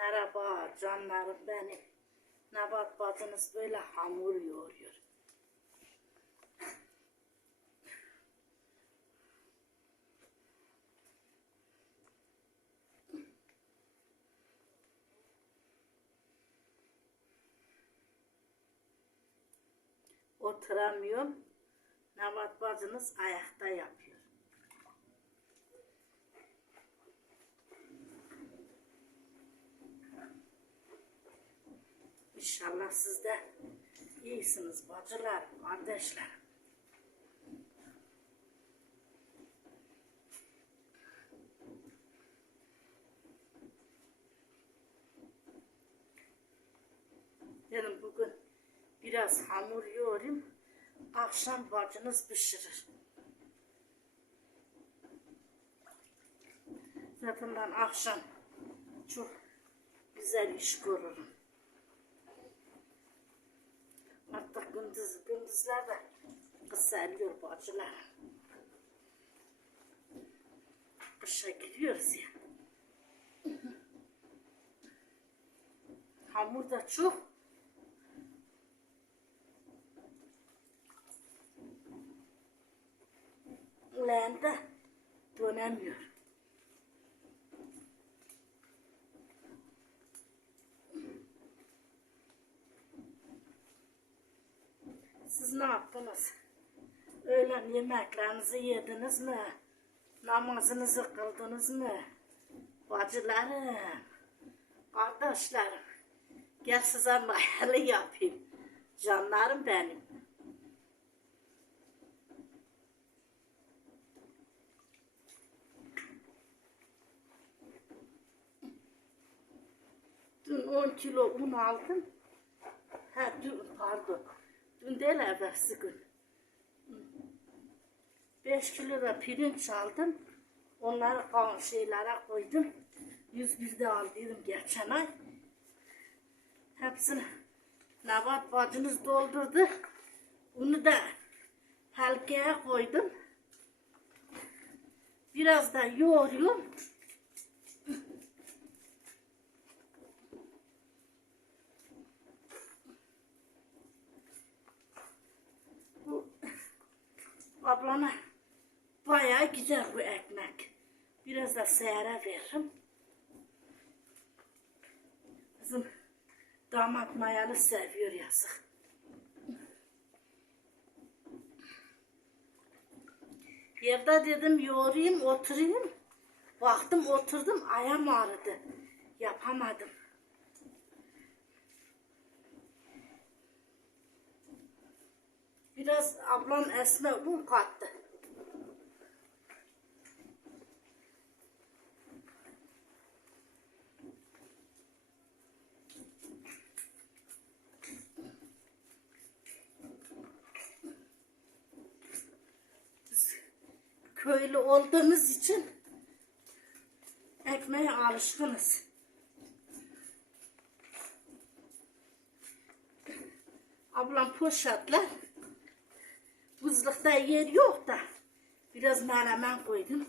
Merhaba canlarım benim. Nebat bacınız böyle hamur yoğuruyor. Oturamıyorum. Nebat bacınız ayakta yapıyor. İnşallah siz de iyisiniz bacılar, kardeşler. Dedim bugün biraz hamur yoğurayım. Akşam bacınız pişirir. Zaten ben akşam çok güzel iş görürüm. Artık gündüz, gündüzler de kısalıyor bacılar. Kışa giriyoruz ya. Hamur da çok. Leğende dönemiyor. Siz ne yaptınız? Öğlen yemeklerinizi yediniz mi? Namazınızı kıldınız mı? Bacılarım, kardeşlerim, gel size mahalle yapayım. Canlarım benim. Dün 10 kilo un aldım. Ha dün pardon. Dün değil evvelsi gün. 5 kilo da pirinç aldım. Onları kalan şeylere koydum. 101 de aldıydım geçen ay. Hepsini Nebat bacınız doldurdu. Bunu da halkaya koydum. Biraz da yoğuruyorum. Bu ablana bayağı güzel bu ekmek. Biraz da seyre veririm. Kızım damat mayalı seviyor yazık. Yerde dedim yoğurayım oturayım. Baktım oturdum ayağım ağrıdı. Yapamadım. Biraz ablam esme un kattı. Köylü olduğumuz için ekmeğe alışkınız. Ablam poşetler Buzlukta yer yok da biraz menemen koydum.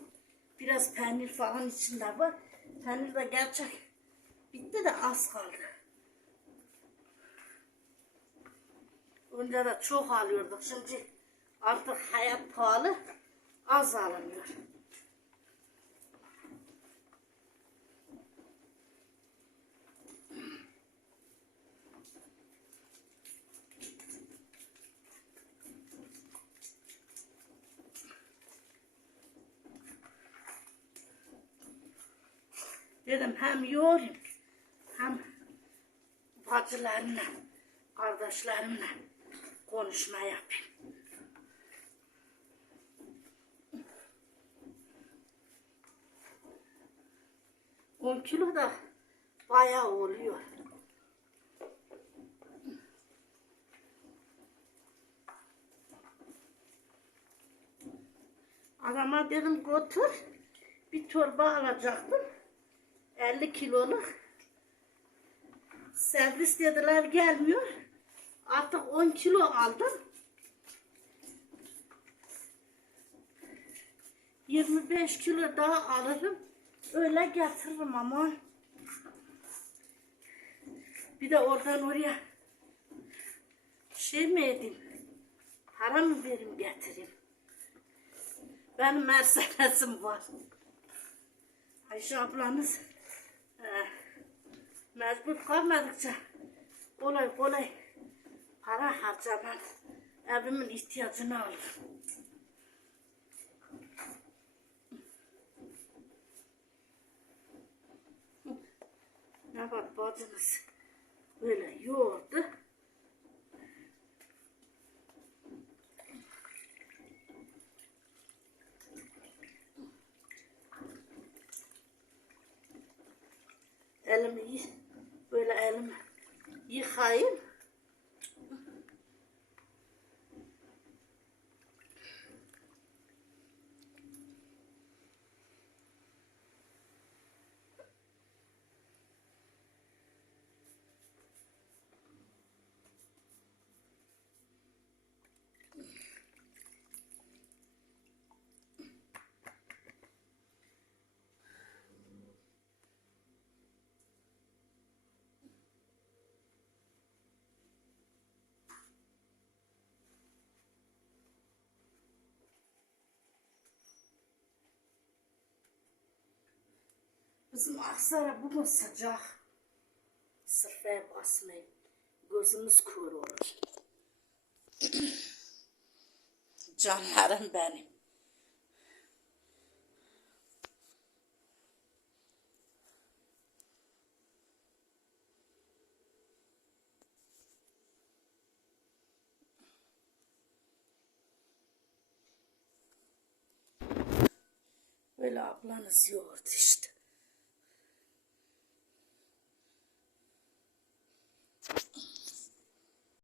Biraz peynir falan içinde var. Peynir de gerçek bitti de az kaldı. Önce de çok alıyorduk. Şimdi artık hayat pahalı az alınıyor. Dedim hem yoğurayım hem bacılarımla, kardeşlerimle konuşma yapayım. On kilo da bayağı oluyor. Adama dedim götür. Bir torba alacaktım. 50 kiloluk. Servis dediler gelmiyor. Artık 10 kilo aldım. 25 kilo daha alırım. Öyle getiririm ama. Bir de oradan oraya şey mi edeyim? Para mı vereyim getireyim? Benim Mercedes'im var. Ayşe ablanız e, mecbur kalmadıkça kolay para harcamam. Evimin ihtiyacını alır. Ne var bacınız böyle yoğurdu. Elimi böyle elimi yıkayayım. Bizim Aksaray'a bugün sıcak. Sırfaya basmayın. Gözümüz kör olur. Canlarım benim. Böyle ablanız yoğurdu işte.